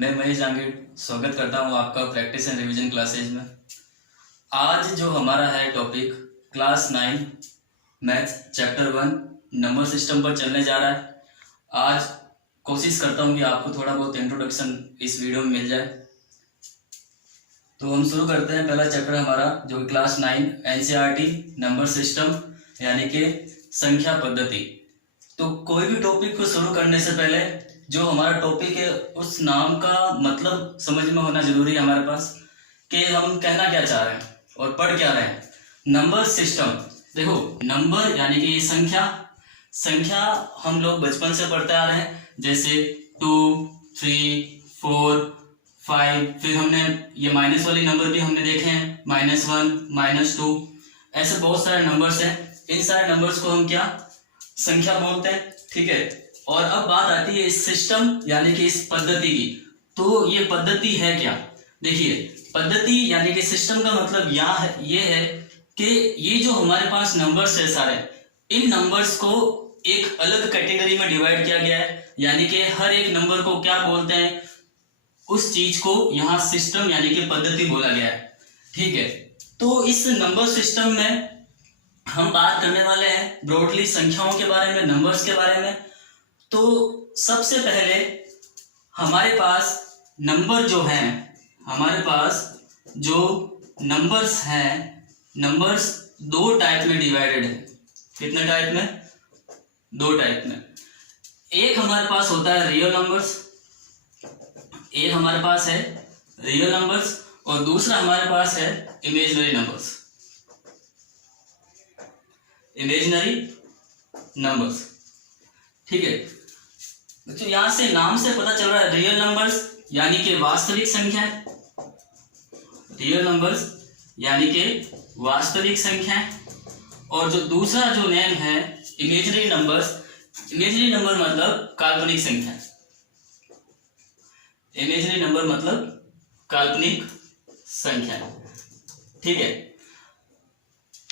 मैं महेश जांगीर स्वागत करता हूं आपका प्रैक्टिस एंड रिवीजन क्लासेज में। आज जो हमारा है topic class 9 maths chapter 1 number system पर चलने जा रहा है। आज कोशिश करता हूं कि आपको थोड़ा बहुत इंट्रोडक्शन इस वीडियो में मिल जाए। तो हम शुरू करते हैं। पहला चैप्टर हमारा जो क्लास 9 एनसीईआरटी नंबर सिस्टम यानी कि संख्या पद्धति। तो कोई भी टॉपिक को शुरू करने से पहले जो हमारा टॉपिक है उस नाम का मतलब समझ में होना जरूरी है हमारे पास कि हम कहना क्या चाह रहे हैं और पढ़ क्या रहे हैं। नंबर सिस्टम, देखो नंबर यानी कि संख्या हम लोग बचपन से पढ़ते आ रहे हैं, जैसे 2, 3, 4, 5, फिर हमने ये माइनस वाली नंबर भी हमने देखे हैं, -1, -2, ऐसे बहुत सारे नंबर्स हैं। इन सारे नंबर्स को हम क्या संख्या बोलते हैं, ठीक है। और अब बात आती है इस सिस्टम यानी कि इस पद्धति की। तो ये पद्धति है क्या? देखिए पद्धति यानी कि सिस्टम का मतलब ये है कि ये जो हमारे पास नंबर्स है सारे, इन नंबर्स को एक अलग कैटेगरी में डिवाइड किया गया है, यानी कि हर एक नंबर को क्या बोलते हैं, उस चीज को यहाँ सिस्टम यानी कि पद्धति बोला गया है, ठीक है। तो इस नंबर सिस्टम में हम बात करने वाले हैं ब्रॉडली संख्याओं के बारे में, नंबर्स के बारे में। तो सबसे पहले हमारे पास नंबर जो हैं, हमारे पास जो नंबर्स हैं, नंबर्स दो टाइप में डिवाइडेड है। कितने टाइप में? दो टाइप में। एक हमारे पास होता है रियल नंबर्स, एक हमारे पास है रियल नंबर्स और दूसरा हमारे पास है इमेजिनरी नंबर्स। इमेजिनरी नंबर्स, ठीक है। तो यहां से नाम से पता चल रहा है रियल नंबर्स यानी कि वास्तविक संख्या, रियल नंबर्स यानी कि वास्तविक संख्या। और जो दूसरा जो नेम है इमेजिनरी नंबर्स, इमेजिनरी नंबर मतलब काल्पनिक संख्या, इमेजिनरी नंबर मतलब काल्पनिक संख्या, ठीक है।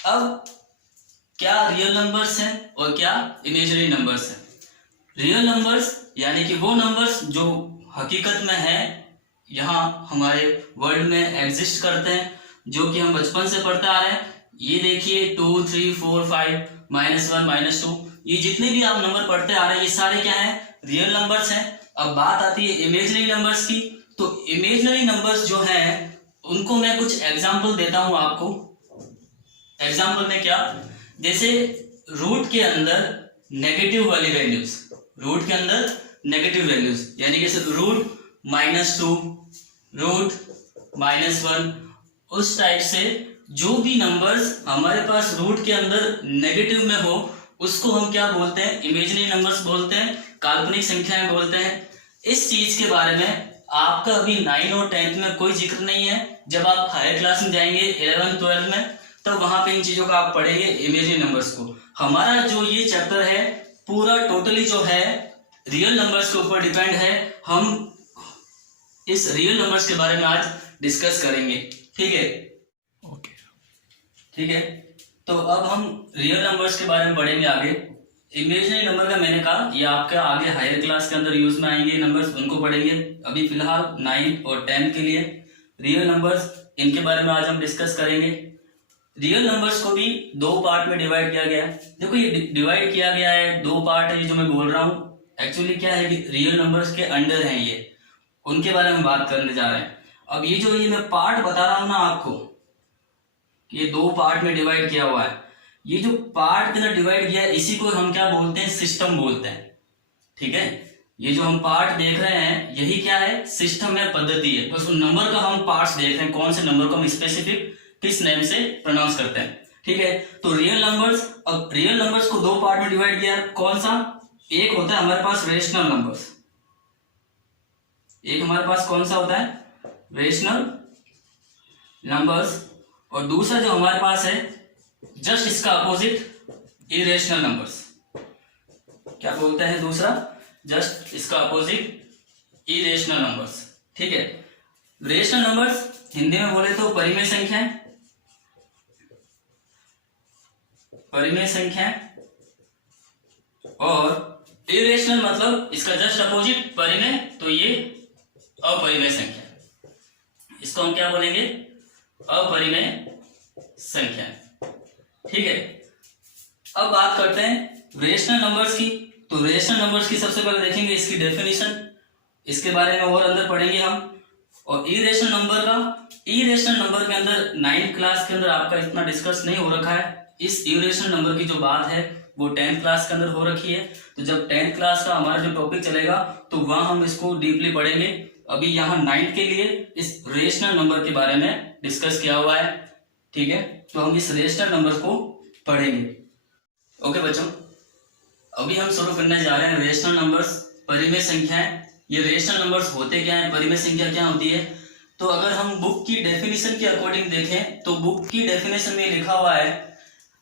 अब क्या रियल नंबर्स हैं और क्या इमेजिनरी नंबर्स हैं? रियल नंबर्स यानी कि वो नंबर्स जो हकीकत में है, यहाँ हमारे वर्ल्ड में एग्जिस्ट करते हैं, जो कि हम बचपन से पढ़ते आ रहे हैं। ये देखिए 2, 3, 4, 5, -1, -2, ये जितने भी आप नंबर पढ़ते आ रहे हैं ये सारे क्या हैं? रियल नंबर्स हैं। अब बात आती है इमेजिनरी नंबर्स की। तो इमेजिनरी नंबर्स जो हैं उनको मैं कुछ एग्जाम्पल देता हूं आपको। एग्जाम्पल में क्या, जैसे रूट के अंदर नेगेटिव वाली वैल्यूज, रूट के अंदर नेगेटिव वैल्यूज यानी कि रूट -2, रूट -1, उस टाइप से जो भी नंबर्स हमारे पास रूट के अंदर नेगेटिव में हो उसको हम क्या बोलते हैं? इमेजिनरी नंबर्स बोलते हैं, काल्पनिक संख्याएं बोलते हैं। इस चीज के बारे में आपका अभी 9 और 10th में कोई जिक्र नहीं है। जब आप हायर क्लास में जाएंगे 11th 12th में, तो वहां पे इन चीजों का आप पढ़ेंगे इमेजिनरी नंबर्स को। हमारा जो ये चैप्टर है पूरा टोटली जो है रियल नंबर्स के ऊपर डिपेंड है। हम इस रियल नंबर्स के बारे में आज डिस्कस करेंगे, ठीक है। ओके, ठीक है। तो अब हम रियल नंबर्स के बारे में पढ़ेंगे आगे। इमेजिनरी नंबर का मैंने कहा ये आपका आगे हायर क्लास के अंदर यूज में आएंगे नंबर्स, उनको पढ़ेंगे। अभी फिलहाल 9 और 10 के लिए रियल नंबर्स, इनके बारे में आज हम डिस्कस करेंगे। रियल नंबर्स को भी दो पार्ट में डिवाइड किया गया है। देखो ये डिवाइड किया गया है, दो पार्ट है ये जो मैं बोल रहा हूँ। एक्चुअली क्या है कि रियल नंबर्स के अंडर हैं ये, उनके बारे में बात करने जा रहे हैं। अब ये जो ये मैं पार्ट बता रहा हूं ना आपको, ये दो पार्ट में डिवाइड किया हुआ है। ये जो पार्ट के अंदर डिवाइड किया है इसी को हम क्या बोलते हैं? सिस्टम बोलते हैं, ठीक है। ये जो हम पार्ट देख रहे हैं यही क्या है? सिस्टम है, पद्धति है। बस उन नंबर का हम पार्ट्स देख रहे हैं, कौन से नंबर को हम स्पेसिफिक किस नेम से प्रोनाउंस करते हैं, ठीक है। तो रियल नंबर्स, अब रियल नंबर्स को दो पार्ट में डिवाइड किया। कौन सा? एक होता है हमारे पास रेशनल नंबर्स, एक हमारे पास कौन सा होता है? Rational numbers. और दूसरा जो हमारे पास है जस्ट इसका अपोजिट इरेशनल नंबर्स। क्या बोलते हैं दूसरा? जस्ट इसका अपोजिट इरेशनल नंबर्स, ठीक है। रेशनल नंबर्स हिंदी में बोले तो परिमेय संख्याएं, परिमेय संख्याएं। और इरेशनल मतलब इसका जस्ट अपोजिट परिमेय, तो ये अपरिमेय संख्या, इसको हम क्या बोलेंगे, अपरिमेय संख्या। ठीक है, अब बात करते हैं रेशनल नंबर्स की। तो रेशनल नंबर्स की सबसे पहले देखेंगे इसकी डेफिनेशन, इसके बारे में और अंदर पढ़ेंगे हम। और इरेशनल नंबर के अंदर 9th क्लास के अंदर आपका इतना डिस्कस नहीं हो रखा है। इस इरेशनल नंबर की जो बात है वो 10th क्लास के अंदर हो रखी है। तो जब 10th क्लास का हमारा जो टॉपिक चलेगा तो वहां हम इसको डीपली पढ़ेंगे। अभी यहाँ 9th के लिए इस रेशनल नंबर के बारे में डिस्कस किया हुआ है। ठीक है, तो हम इस रेशनल नंबर को पढ़ेंगे। ओके बच्चों, अभी हम शुरू करने जा रहे हैं रेशनल नंबर्स, परिमेय संख्याएं। ये रेशनल नंबर्स होते क्या है, परिमेय संख्या क्या होती है। तो अगर हम बुक की डेफिनेशन के अकॉर्डिंग देखें तो बुक की डेफिनेशन में लिखा हुआ है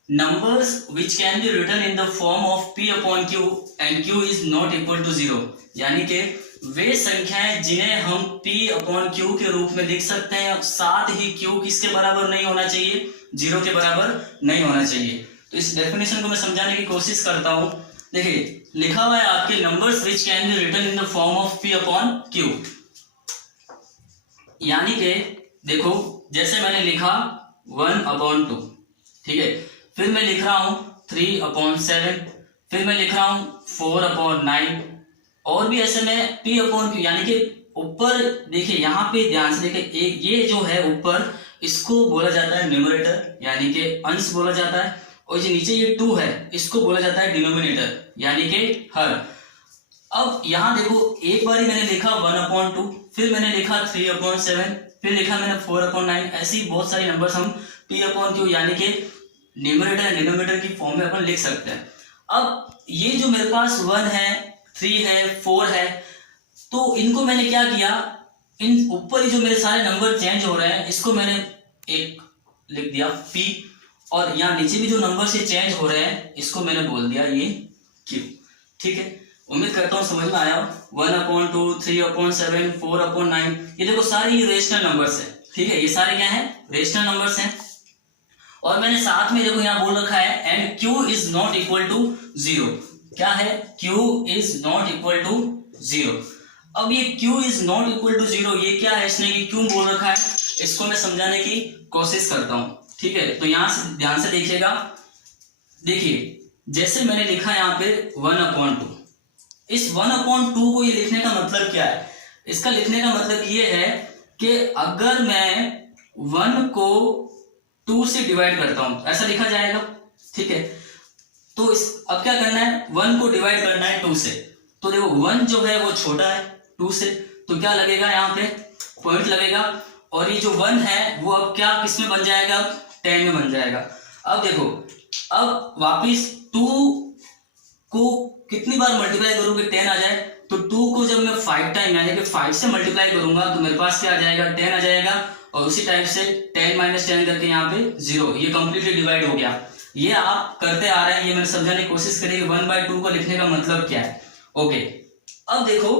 numbers which can be written in the form of p upon q and q is not equal to 0, यानी कि वे संख्याएं जिन्हें हम p upon q के रूप में लिख सकते हैं, साथ ही q किसके बराबर नहीं होना चाहिए, 0 के बराबर नहीं होना चाहिए। तो इस डेफिनेशन को मैं समझाने की कोशिश करता हूं। देखिए लिखा हुआ है आपके numbers which can be written in the form of p upon q, यानी कि देखो जैसे मैंने लिखा 1/2, ठीक है, फिर मैं लिख रहा हूं 3/7, फिर मैं लिख रहा हूं 4/9, और भी ऐसे में p/q, यानी कि ऊपर देखिए, यहाँ पे ध्यान से देखिए, एक ये जो है ऊपर इसको बोला जाता है न्यूमरेटर, यानी कि अंश बोला जाता है, और जो नीचे ये 2 है इसको बोला जाता है डिनोमिनेटर, यानी कि हर। अब यहाँ देखो एक बारी मैंने लिखा 1/2, फिर मैंने लिखा 3/7, फिर लिखा मैंने 4/9, ऐसी बहुत सारी नंबर्स हम p/q यानी कि न्यूमरेटर एंड डिनोमिनेटर की फॉर्म में अपन लिख सकते हैं। अब ये जो मेरे पास 1 है, 3 है, 4 है, तो इनको मैंने क्या किया, इन ऊपर ही जो मेरे सारे नंबर चेंज हो रहे हैं इसको मैंने एक लिख दिया p, और यहाँ नीचे भी जो नंबर से चेंज हो रहे हैं इसको मैंने बोल दिया ये q। ठीक है, उम्मीद करता हूँ समझ में आया। 1/2, 3/7, 4/9, ये देखो सारे ये रेशनल नंबर्स हैं। ठीक है, ये सारे क्या हैं, रेशनल नंबर्स हैं। और मैंने साथ में देखो यहाँ बोल रखा है and q is not equal to 0। क्या है, q is not equal to 0। अब ये q is not equal to 0 ये क्या है, इसने कि क्यों बोल रखा है, इसको मैं समझाने की कोशिश करता हूँ। ठीक है, तो यहाँ से ध्यान से देखिएगा। देखिए जैसे मैंने लिखा यहाँ पे 1/2, इस 1/2 को ये लिखने का मतलब क्या है, इसका लिखने का मतलब ये है कि अगर मैं 1 को 2 से डिवाइड करता हूं, ऐसा लिखा जाएगा। ठीक है, तो इस अब क्या करना है, 1 को डिवाइड करना है 2 से। तो देखो 1 जो है वो छोटा है 2 से, तो क्या लगेगा, यहाँ पे पॉइंट लगेगा, और ये जो 1 है वो अब क्या किस में बन जाएगा, 10 में बन जाएगा। अब देखो, अब वापिस 2 को कितनी बार मल्टीप्लाई करूंगे 10 आ जाए, तो 2 को जब मैं 5 टाइम यानी कि 5 से मल्टीप्लाई करूंगा तो मेरे पास क्या आ जाएगा, 10 आ जाएगा, और उसी टाइप से 10 - 10 करके यहाँ पे 0, ये कंप्लीटली डिवाइड हो गया। ये आप करते आ रहे हैं, ये मैंने समझाने की कोशिश करी 1/2 को लिखने का मतलब क्या है। ओके, अब देखो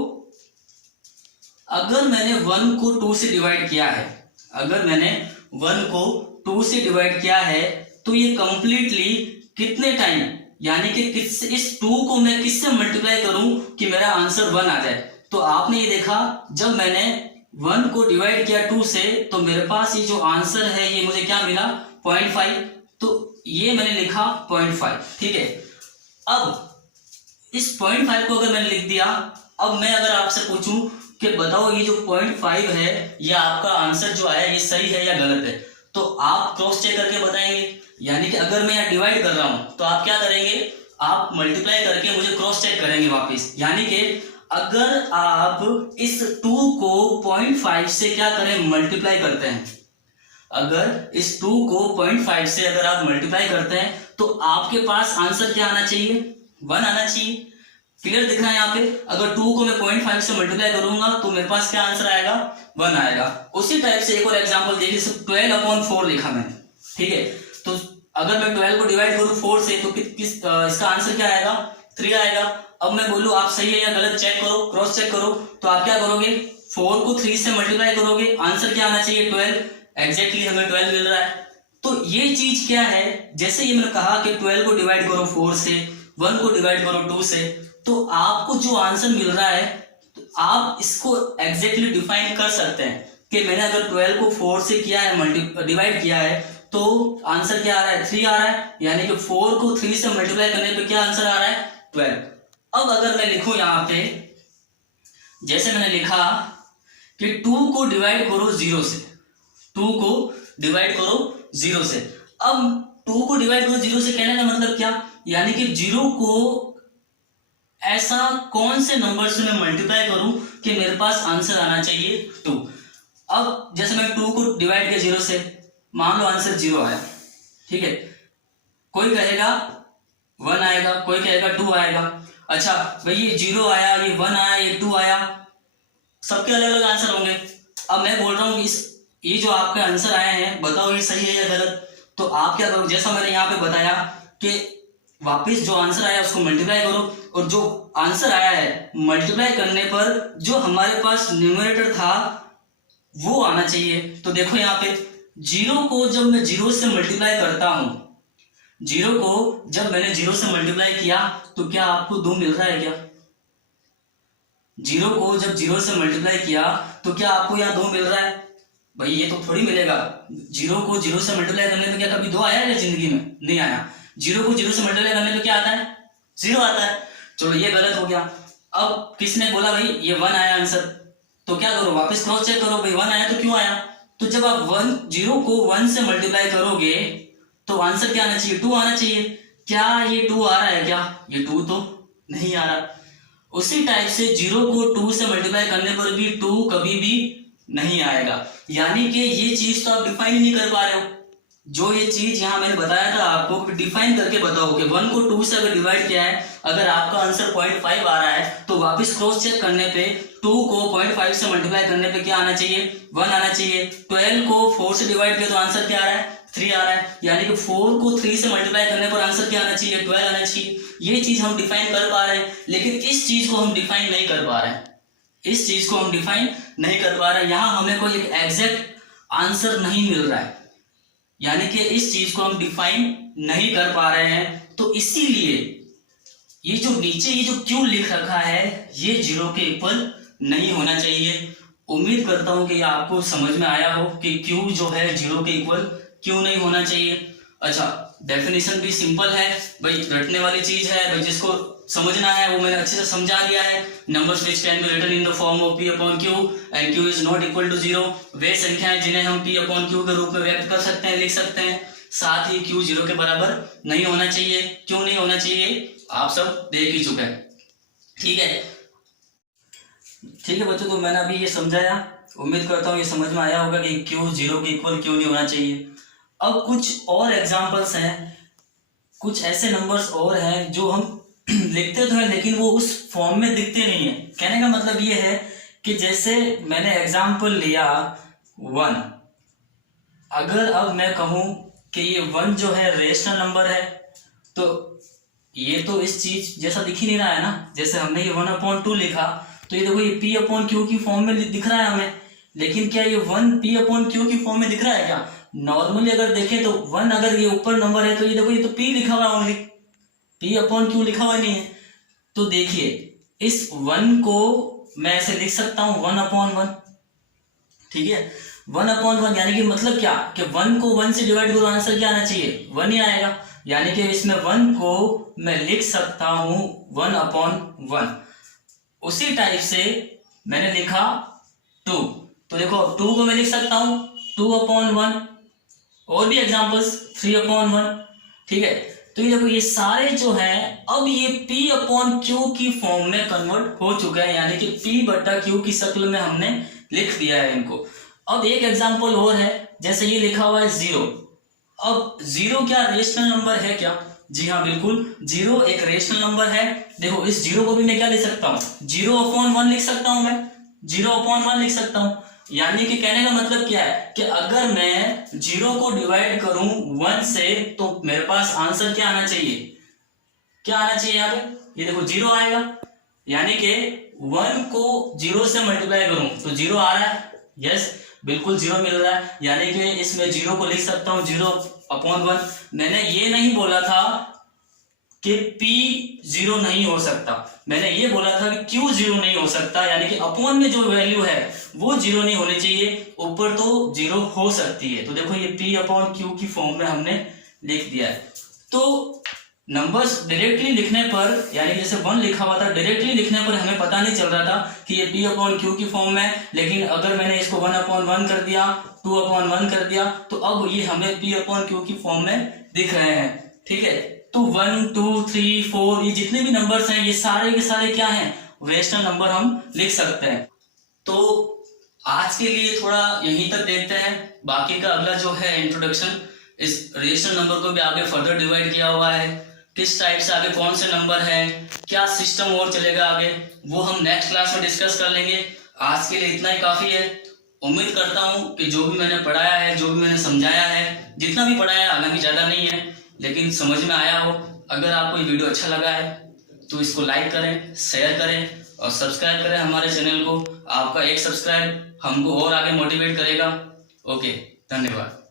अगर मैंने 1 को 2 से डिवाइड किया है, अगर मैंने 1 को 2 से डिवाइड किया है तो ये कंप्लीटली कितने टाइम, यानी कि किस इस 2 को मैं किससे मल्टीप्लाई करूं कि मेरा आंसर 1 आ जाए। तो आपने ये देखा जब मैंने 1 को डिवाइड किया 2 से तो मेरे पास ये जो आंसर है ये मुझे क्या मिला, 0.5, तो ये मैंने लिखा 0.5। ठीक है, अब इस 0.5 को अगर मैंने लिख दिया, अब मैं अगर आपसे पूछूं कि बताओ ये जो 0.5 है ये आपका आंसर जो आया ये सही है या गलत है, तो आप क्रॉस चेक करके बताएंगे। यानी कि अगर मैं यहाँ डिवाइड कर रहा हूं तो आप क्या करेंगे, आप मल्टीप्लाई करके मुझे क्रॉस चेक करेंगे वापस। यानी कि अगर आप इस 2 को 0.5 से क्या करें, मल्टीप्लाई करते हैं, अगर इस 2 को 0.5 से अगर आप मल्टीप्लाई करते हैं तो आपके पास आंसर क्या आना चाहिए, 1 आना चाहिए। क्लियर दिख रहा है यहाँ पे, अगर 2 को मैं 0.5 से मल्टीप्लाई करूंगा तो मेरे पास क्या आंसर आएगा, 1 आएगा। उसी टाइप से एक और एग्जांपल देखिए, 12/4 लिखा मैंने। ठीक है, तो अगर मैं 12 को डिवाइड करूं 4 से तो इसका आंसर क्या आएगा, 3 आएगा। अब मैं बोलूं आप सही है या गलत चेक करो, क्रॉस चेक करो, तो आप क्या करोगे, 4 को 3 से मल्टीप्लाई करोगे, आंसर क्या आना चाहिए, 12। एग्जैक्टली हमें 12 मिल रहा है। तो ये चीज क्या है, जैसे ये मैंने कहा कि 12 को डिवाइड करो 4 से, 1 को डिवाइड करो 2 से, तो आपको जो आंसर मिल रहा है, तो आप इसको एग्जैक्टली डिफाइन कर सकते हैं कि मैंने अगर 12 को 4 से किया है, डिवाइड किया है, तो आंसर क्या आ रहा है, 3 आ रहा है, यानी कि 4 को 3 से मल्टीप्लाई करने पे क्या आंसर आ रहा है, 12। अब अगर मैं लिखूं यहाँ पे, जैसे मैंने लिखा कि 2 को डिवाइड करो 0 से, 2 को डिवाइड करो 0 से। अब 2 को डिवाइड करो 0 से कहने का मतलब क्या, यानी कि 0 को ऐसा कौन से नंबर से मैं मल्टीप्लाई करूं कि मेरे पास आंसर आना चाहिए 2। अब जैसे मैं 2 को डिवाइड किया 0 से, मान लो आंसर 0 आया, ठीक है, कोई कहेगा 1 आएगा, कोई कहेगा 2 आएगा। अच्छा भाई ये 0 आया, ये 1 आया, ये 2 आया, सबके अलग अलग आंसर होंगे। अब मैं बोल रहा हूँ ये जो आपके आंसर आए हैं, बताओ ये सही है या गलत। तो आप क्या करो, जैसा मैंने यहाँ पे बताया कि वापस जो आंसर आया उसको मल्टीप्लाई करो, और जो आंसर आया है मल्टीप्लाई करने पर जो हमारे पास न्यूमरेटर था वो आना चाहिए। तो देखो यहाँ पे 0 को जब मैं 0 से मल्टीप्लाई करता हूं, 0 को जब मैंने 0 से मल्टीप्लाई किया तो क्या आपको 2 मिल रहा है क्या? 0 को जब 0 से मल्टीप्लाई किया तो क्या आपको यहाँ 2 मिल रहा है? भाई ये तो थोड़ी मिलेगा। 0 को 0 से मल्टीप्लाई करने पे क्या कभी 2 आया है जिंदगी में? नहीं आया। 0 को 0 से मल्टीप्लाई करने पे क्या आता है? 0 आता है। चलो ये गलत हो गया। अब किसने बोला भाई ये 1 आया आंसर, तो क्या करो, वापस क्रॉस चेक करो, भाई 1 आया तो क्यों आया? तो जब आप 0 को 1 से मल्टीप्लाई करोगे तो आंसर क्या आना चाहिए? 2 आना चाहिए। क्या ये 2 आ रहा है क्या? ये 2 तो नहीं आ रहा। उसी टाइप से 0 को 2 से मल्टीप्लाई करने पर भी 2 कभी भी नहीं आएगा। यानी कि ये चीज तो आप डिफाइन नहीं कर पा रहे हो। जो ये चीज यहाँ मैंने बताया था आपको, डिफाइन करके बताओ कि 1 को 2 से अगर डिवाइड किया है, अगर आपका आंसर 0.5 आ रहा है तो वापस क्रॉस चेक करने पे 2 को 0.5 से मल्टीप्लाई करने पे क्या आना चाहिए? 1 आना चाहिए। 12 को 4 से डिवाइड किया तो आंसर क्या आ रहा है? 3 आ रहा है। यानी कि 4 को 3 से मल्टीप्लाई करने पर आंसर क्या आना चाहिए? 12 आना चाहिए। ये चीज हम डिफाइन कर पा रहे हैं, लेकिन इस चीज को हम डिफाइन नहीं कर पा रहे हैं। इस चीज को हम डिफाइन नहीं कर पा रहे हैं। यहाँ हमें कोई एक एग्जैक्ट आंसर नहीं मिल रहा है, यानी कि इस चीज को हम डिफाइन नहीं कर पा रहे हैं। तो इसीलिए ये जो नीचे ये जो क्यू लिख रखा है ये 0 के इक्वल नहीं होना चाहिए। उम्मीद करता हूं कि ये आपको समझ में आया हो कि क्यू जो है 0 के इक्वल क्यों नहीं होना चाहिए। अच्छा, डेफिनेशन भी सिंपल है भाई, रटने वाली चीज है भाई, जिसको समझना है वो मैंने अच्छे से समझा दिया है। Numbers which can be written in the form of p upon q and q is not equal to 0, वे संख्याएं जिन्हें हम p अपॉन q के रूप में व्यक्त कर सकते हैं, लिख सकते हैं। साथ ही q 0 के बराबर नहीं होना चाहिए। क्यों नहीं होना चाहिए आप सब देख ही चुके हैं। ठीक है, ठीक है बच्चों, तो मैंने अभी ये समझाया, उम्मीद करता हूँ ये समझ में आया होगा कि q 0 के इक्वल क्यों नहीं होना चाहिए। अब कुछ और एग्जाम्पल्स हैं, कुछ ऐसे नंबर्स और हैं जो हम लिखते तो हैं लेकिन वो उस फॉर्म में दिखते नहीं है। कहने का मतलब ये है कि जैसे मैंने एग्जाम्पल लिया 1, अगर अब मैं कहूं कि ये 1 जो है रेशनल नंबर है, तो ये तो इस चीज जैसा दिख ही नहीं रहा है ना। जैसे हमने ये 1/2 लिखा तो ये देखो ये p अपॉन क्यू की फॉर्म में दिख रहा है हमें, लेकिन क्या ये 1 p अपॉन क्यू की फॉर्म में दिख रहा है क्या? नॉर्मली अगर देखें तो 1 अगर ये ऊपर नंबर है तो ये देखो ये तो p लिखा हुआ है, ओनली p अपॉन क्यू लिखा हुआ नहीं है। तो देखिए इस 1 को मैं ऐसे लिख सकता हूं 1/1, ठीक है, 1/1 यानी कि मतलब क्या कि 1 को 1 से डिवाइड करो आंसर क्या आना चाहिए? 1 ही आएगा। यानी कि इसमें 1 को मैं लिख सकता हूं 1/1। उसी टाइप से मैंने लिखा 2, तो देखो 2 को मैं लिख सकता हूं 2/1। और भी एग्जांपल्स 3/1, ठीक है। तो ये देखो ये सारे जो है अब ये p अपॉन क्यू की फॉर्म में कन्वर्ट हो चुका है, यानी कि p बटा क्यू की शक्ल में हमने लिख दिया है इनको। अब एक एग्जांपल और है, जैसे ये लिखा हुआ है 0। अब 0 क्या रेशनल नंबर है क्या? जी हाँ बिल्कुल, 0 एक रेशनल नंबर है। देखो इस 0 को भी मैं क्या लिख सकता हूँ? 0/1 लिख सकता हूँ, मैं 0/1 लिख सकता हूँ। यानी कि कहने का मतलब क्या है कि अगर मैं 0 को डिवाइड करूं 1 से तो मेरे पास आंसर क्या आना चाहिए? क्या आना चाहिए यहाँ पे? ये देखो 0 आएगा। यानी कि 1 को 0 से मल्टीप्लाई करूं तो 0 आ रहा है। यस बिल्कुल 0 मिल रहा है। यानी कि इसमें 0 को लिख सकता हूं 0/1। मैंने ये नहीं बोला था कि P 0 नहीं हो सकता। मैंने ये बोला था कि Q 0 नहीं हो सकता, यानी कि अपॉन में जो वैल्यू है वो 0 नहीं होनी चाहिए, ऊपर तो 0 हो सकती है। तो देखो ये P अपॉन Q की फॉर्म में हमने लिख दिया है। तो नंबर्स डायरेक्टली लिखने पर, यानी जैसे 1 लिखा हुआ था, डायरेक्टली लिखने पर हमें पता नहीं चल रहा था कि ये P अपॉन Q की फॉर्म में, लेकिन अगर मैंने इसको 1 अपॉन 1 कर दिया, 2 अपॉन 1 कर दिया, तो अब ये हमें P अपॉन Q की फॉर्म में दिख रहे हैं। ठीक है, तो 1 2 3 4 ये जितने भी नंबर्स हैं ये सारे के सारे क्या हैं, रेशनल नंबर हम लिख सकते हैं। तो आज के लिए थोड़ा यहीं तक देखते हैं, बाकी का अगला जो है इंट्रोडक्शन, इस रेशनल नंबर को भी आगे फर्दर डिवाइड किया हुआ है, किस टाइप से आगे कौन से नंबर है, क्या सिस्टम और चलेगा आगे, वो हम नेक्स्ट क्लास में डिस्कस कर लेंगे। आज के लिए इतना ही काफी है। उम्मीद करता हूं कि जो भी मैंने पढ़ाया है, जो भी मैंने समझाया है, जितना भी पढ़ाया है, हालांकि ज्यादा नहीं है लेकिन समझ में आया हो। अगर आपको ये वीडियो अच्छा लगा है तो इसको लाइक करें, शेयर करें और सब्सक्राइब करें हमारे चैनल को। आपका एक सब्सक्राइब हमको और आगे मोटिवेट करेगा। ओके, धन्यवाद।